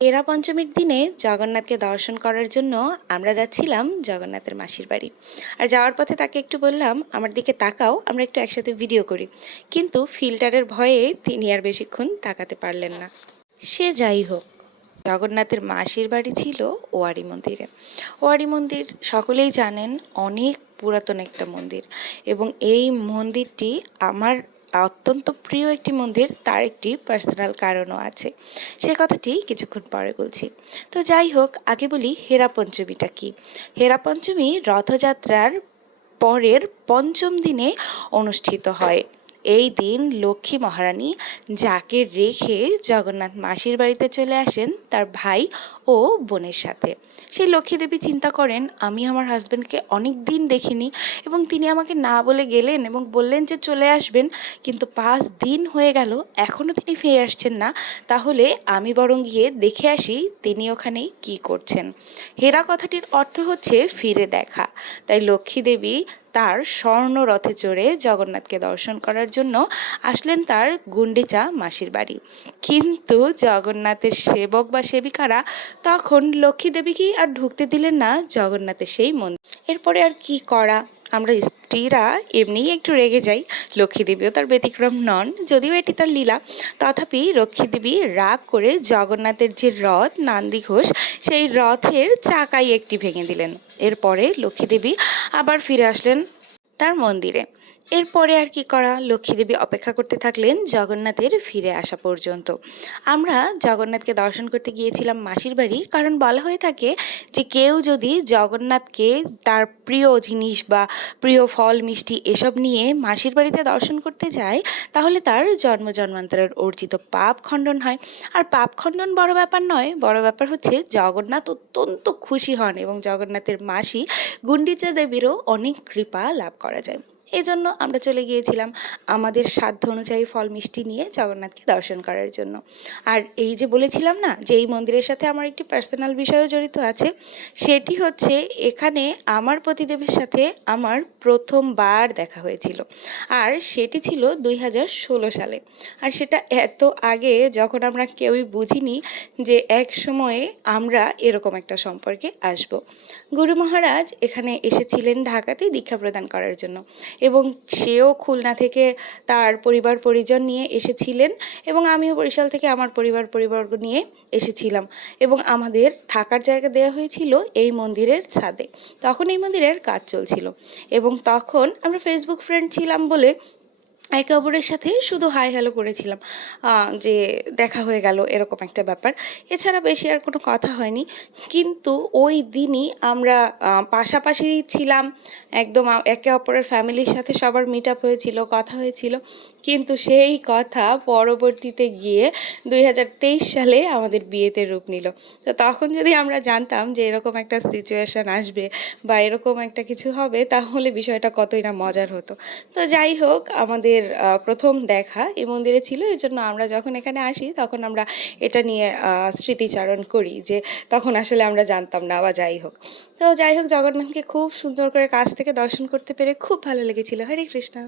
এরা পঞ্চমীর দিনে জগন্নাথকে দর্শন করার জন্য আমরা যাচ্ছিলাম জগন্নাথের মাসির বাড়ি। আর যাওয়ার পথে তাকে একটু বললাম, আমার দিকে তাকাও, আমরা একটু একসাথে ভিডিও করি। কিন্তু ফিল্টারের ভয়ে তিনি আর বেশিক্ষণ তাকাতে পারলেন না। সে যাই হোক, জগন্নাথের মাসির বাড়ি ছিল ওয়ারি মন্দিরে। ওয়ারি মন্দির সকলেই জানেন অনেক পুরাতন একটা মন্দির এবং এই মন্দিরটি আমার অত্যন্ত প্রিয় একটি মন্দির, তার একটি পার্সোনাল কারণও আছে। সে কথাটি কিছুক্ষণ পরে বলছি। তো যাই হোক, আগে বলি হেরা পঞ্চমীটা কি? হেরা পঞ্চমী রথযাত্রার পরের পঞ্চম দিনে অনুষ্ঠিত হয়। এই দিন লক্ষ্মী মহারানী যাকে রেখে জগন্নাথ মাসির বাড়িতে চলে আসেন তার ভাই ও বোনের সাথে। সেই লক্ষ্মী দেবী চিন্তা করেন, আমি আমার হাজব্যান্ডকে অনেক দিন দেখিনি এবং তিনি আমাকে না বলে গেলেন এবং বললেন যে চলে আসবেন, কিন্তু পাঁচ দিন হয়ে গেল এখনও তিনি ফিরে আসছেন না। তাহলে আমি বরং গিয়ে দেখে আসি তিনি ওখানে কি করছেন। হেরা কথাটির অর্থ হচ্ছে, ফিরে দেখা। তাই লক্ষ্মী দেবী তার স্বর্ণ রথে চড়ে জগন্নাথকে দর্শন করার জন্য আসলেন তার গুন্ডিচা মাসির বাড়ি। কিন্তু জগন্নাথের সেবক বা সেবিকারা তখন লক্ষ্মী দেবীকেই আর ঢুকতে দিলেন না, জগন্নাথের সেই মন্দির। এরপরে আর কি করা? আমরা স্ত্রীরা এমনিই একটু রেগে যাই। লক্ষ্মীদেবীও তার ব্যতিক্রম নন, যদিও এটি তার লীলা। তথাপি লক্ষ্মীদেবী রাগ করে জগন্নাথের যে রথ, নান্দি ঘোষ, সেই রথের চাকাই একটি ভেঙে দিলেন। এরপরে লক্ষ্মীদেবী আবার ফিরে আসলেন তার মন্দিরে। এরপরে আর কি করা? লক্ষ্মীদেবী অপেক্ষা করতে থাকলেন জগন্নাথের ফিরে আসা পর্যন্ত। আমরা জগন্নাথকে দর্শন করতে গিয়েছিলাম মাসির বাড়ি, কারণ বলা হয়ে থাকে যে কেউ যদি জগন্নাথকে তার প্রিয় জিনিস বা প্রিয় ফল, মিষ্টি এসব নিয়ে মাসির বাড়িতে দর্শন করতে যায়, তাহলে তার জন্ম জন্মান্তরের অর্জিত পাপ খণ্ডন হয়। আর পাপ খণ্ডন বড় ব্যাপার নয়, বড় ব্যাপার হচ্ছে জগন্নাথ অত্যন্ত খুশি হন এবং জগন্নাথের মাসি গুন্ডিচা দেবীরও অনেক কৃপা লাভ করা যায়। এই জন্য আমরা চলে গিয়েছিলাম আমাদের সাধ্য অনুযায়ী ফল মিষ্টি নিয়ে জগন্নাথকে দর্শন করার জন্য। আর এই যে বলেছিলাম না, যে এই মন্দিরের সাথে আমার একটি পার্সোনাল বিষয়ও জড়িত আছে, সেটি হচ্ছে এখানে আমার পতিদেবের সাথে আমার প্রথমবার দেখা হয়েছিল। আর সেটি ছিল দুই হাজার ষোলো সালে। আর সেটা এত আগে যখন আমরা কেউই বুঝিনি যে এক সময়ে আমরা এরকম একটা সম্পর্কে আসব। গুরু মহারাজ এখানে এসেছিলেন ঢাকাতে দীক্ষা প্রদান করার জন্য। এবং সেও খুলনা থেকে তার পরিবার পরিজন নিয়ে এসেছিলেন এবং আমিও বরিশাল থেকে আমার পরিবার পরিবর্গ নিয়ে এসেছিলাম এবং আমাদের থাকার জায়গা দেওয়া হয়েছিল এই মন্দিরের ছাদে। তখন এই মন্দিরের কাজ চলছিল এবং তখন আমরা ফেসবুক ফ্রেন্ড ছিলাম বলে একে অপরের সাথে শুধু হাই হ্যালো করেছিলাম। যে দেখা হয়ে গেল, এরকম একটা ব্যাপার। এছাড়া বেশি আর কোনো কথা হয়নি। কিন্তু ওই দিনই আমরা পাশাপাশি ছিলাম। একদম একে অপরের ফ্যামিলির সাথে সবার মিট আপ হয়েছিল, কথা হয়েছিল। কিন্তু সেই কথা পরবর্তীতে গিয়ে দুই হাজার তেইশ সালে আমাদের বিয়েতে রূপ নিল। তো তখন যদি আমরা জানতাম যে এরকম একটা সিচুয়েশান আসবে বা এরকম একটা কিছু হবে, তাহলে বিষয়টা কতই না মজার হতো। তো যাই হোক, আমাদের প্রথম দেখা এই মন্দিরে ছিল। এই জন্য আমরা যখন এখানে আসি তখন আমরা এটা নিয়ে স্মৃতিচারণ করি যে তখন আসলে আমরা জানতাম না বা যাই হোক। তো যাই হোক, জগন্নাথকে খুব সুন্দর করে কাছ থেকে দর্শন করতে পেরে খুব ভালো লেগেছিল। হরে কৃষ্ণ।